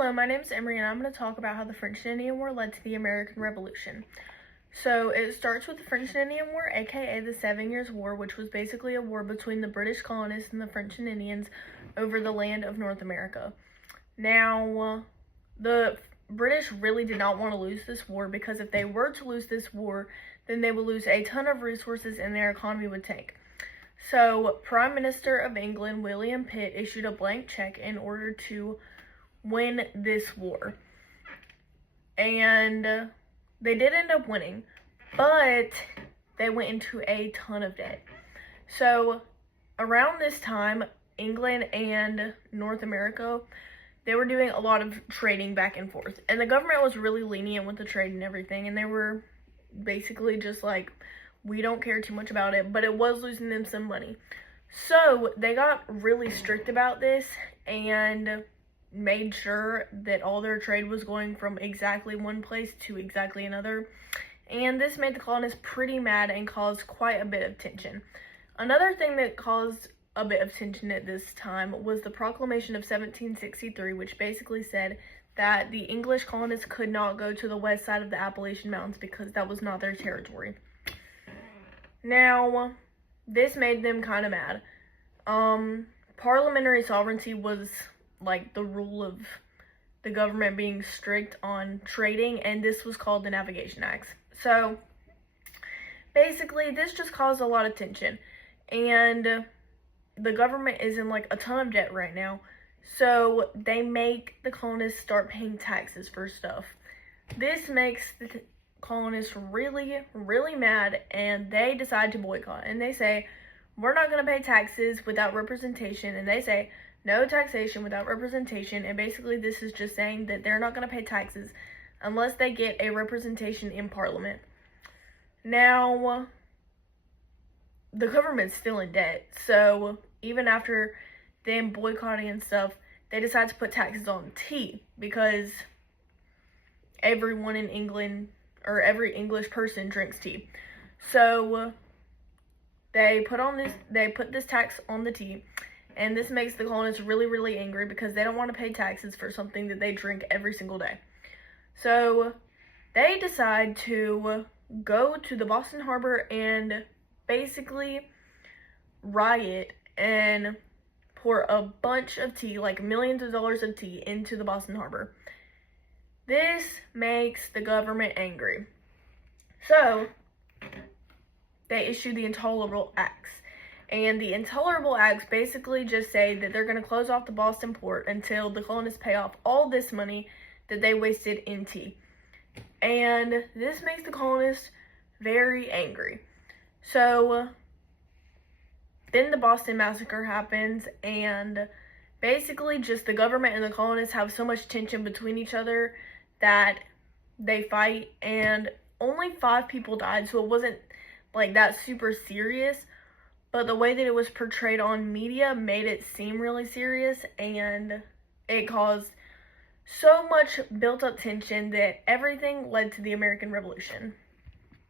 Hello, my name is Emery, and I'm going to talk about how the French and Indian War led to the American Revolution. So, it starts with the French and Indian War, aka the 7 Years' War, which was basically a war between the British colonists and the French and Indians over the land of North America. Now, the British really did not want to lose this war, because if they were to lose this war, then they would lose a ton of resources and their economy would tank. So, Prime Minister of England, William Pitt, issued a blank check in order to win this war. And they did end up winning, but they went into a ton of debt. So, around this time, England and North America, they were doing a lot of trading back and forth. And the government was really lenient with the trade and everything. And they were basically just like, we don't care too much about it, but it was losing them some money. So they got really strict about this and made sure that all their trade was going from exactly one place to exactly another. And this made the colonists pretty mad and caused quite a bit of tension. Another thing that caused a bit of tension at this time was the Proclamation of 1763, which basically said that the English colonists could not go to the west side of the Appalachian Mountains because that was not their territory. Now, this made them kind of mad. Parliamentary sovereignty was like the rule of the government being strict on trading, and this was called the Navigation Acts. So, basically, this just caused a lot of tension, and the government is in like a ton of debt right now, so they make the colonists start paying taxes for stuff. This makes the colonists really, really mad, and they decide to boycott, and they say, we're not going to pay taxes without representation, and they say, no taxation without representation, and basically this is just saying that they're not going to pay taxes unless they get a representation in Parliament. Now, the government's still in debt, so even after them boycotting and stuff, they decide to put taxes on tea, because everyone in England, or every English person, drinks tea. So they put this tax on the tea, and this makes the colonists really, really angry because they don't want to pay taxes for something that they drink every single day. So they decide to go to the Boston Harbor and basically riot and pour a bunch of tea, like millions of dollars of tea, into the Boston Harbor. This makes the government angry. So they issue the Intolerable Acts. And the Intolerable Acts basically just say that they're going to close off the Boston port until the colonists pay off all this money that they wasted in tea. And this makes the colonists very angry. So then the Boston Massacre happens, and basically just the government and the colonists have so much tension between each other that they fight, and only 5 people died, so it wasn't like that super serious. But the way that it was portrayed on media made it seem really serious, and it caused so much built-up tension that everything led to the American Revolution.